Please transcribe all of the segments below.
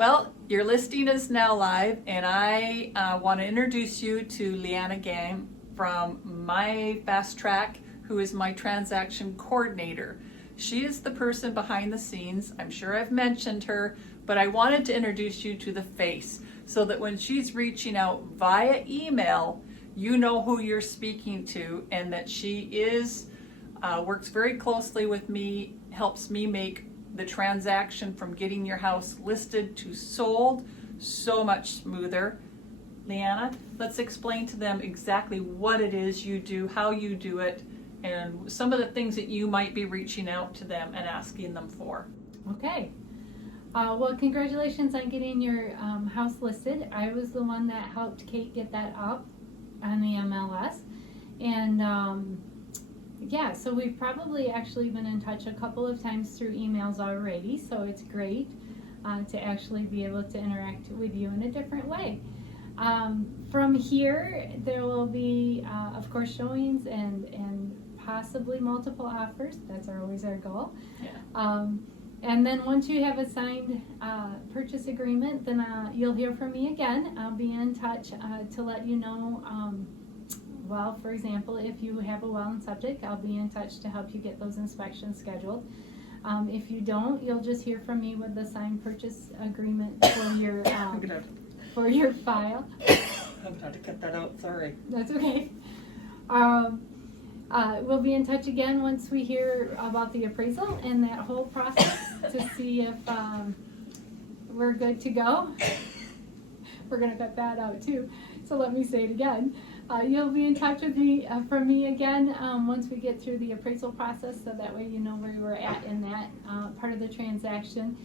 Well, your listing is now live, and I want to introduce you to Leeanna Gann from MyFastTrack, who is my transaction coordinator. She is the person behind the scenes. I'm sure I've mentioned her, but I wanted to introduce you to the face so that when she's reaching out via email, you know who you're speaking to, and that she is works very closely with me, helps me make the transaction from getting your house listed to sold so much smoother. Leeanna, let's explain to them exactly what it is you do, how you do it, and some of the things that you might be reaching out to them and asking them for. Okay. Well, congratulations on getting your house listed. I was the one that helped Kate get that up on the MLS. And yeah, so we've probably actually been in touch a couple of times through emails already, so it's great to actually be able to interact with you in a different way. From here, there will be, of course, showings and possibly multiple offers. That's always our goal. Yeah. And then once you have a signed purchase agreement, then you'll hear from me again. I'll be in touch to let you know. Well, for example, if you have a well and septic, I'll be in touch to help you get those inspections scheduled. If you don't, you'll just hear from me with the signed purchase agreement for your file. I'm going to cut that out, sorry. That's okay. We'll be in touch again once we hear about the appraisal and that whole process to see if we're good to go. We're going to cut that out too, so let me say it again. You'll be in touch with me from me again once we get through the appraisal process, so that way you know where we're at in that part of the transaction.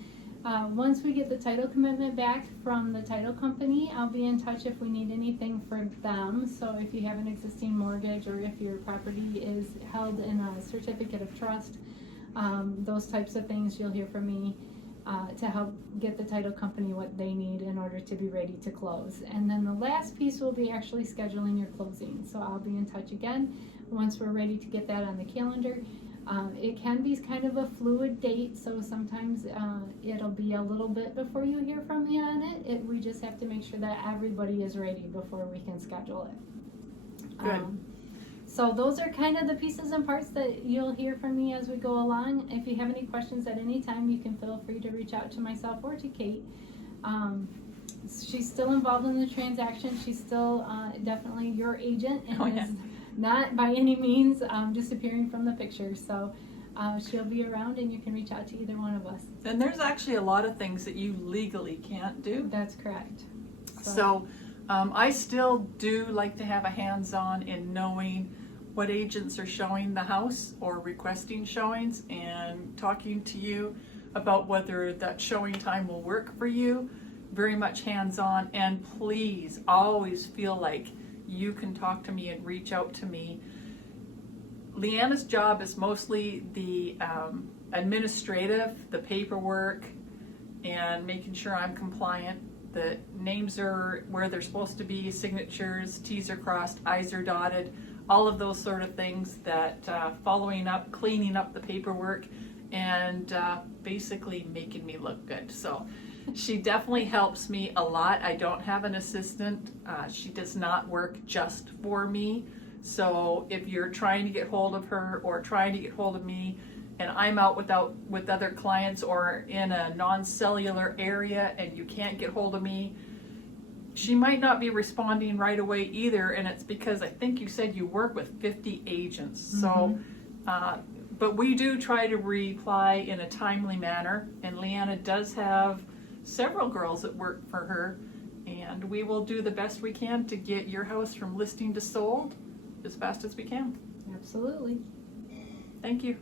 Once we get the title commitment back from the title company, I'll be in touch if we need anything for them. So if you have an existing mortgage or if your property is held in a certificate of trust, those types of things, you'll hear from me to help get the title company what they need in order to be ready to close. And then the last piece will be actually scheduling your closing. So I'll be in touch again once we're ready to get that on the calendar. It can be kind of a fluid date, so sometimes it'll be a little bit before you hear from me on it. We just have to make sure that everybody is ready before we can schedule it. Good. So those are kind of the pieces and parts that you'll hear from me as we go along. If you have any questions at any time, you can feel free to reach out to myself or to Kate. She's still involved in the transaction. She's still definitely your agent and is not by any means disappearing from the picture. So she'll be around and you can reach out to either one of us. And there's actually a lot of things that you legally can't do. That's correct. So I still do like to have a hands-on in knowing what agents are showing the house or requesting showings and talking to you about whether that showing time will work for you. Very much hands-on, and please always feel like you can talk to me and reach out to me. Leanna's job is mostly the administrative, the paperwork, and making sure I'm compliant. The names are where they're supposed to be, signatures, T's are crossed, I's are dotted, all of those sort of things, that following up, cleaning up the paperwork, and basically making me look good. So she definitely helps me a lot. I don't have an assistant. She does not work just for me. So if you're trying to get hold of her or trying to get hold of me, and I'm out with other clients or in a non-cellular area and you can't get hold of me, she might not be responding right away either, and it's because I think you said you work with 50 agents. So, but we do try to reply in a timely manner, and Leeanna does have several girls that work for her, and we will do the best we can to get your house from listing to sold as fast as we can. Absolutely. Thank you.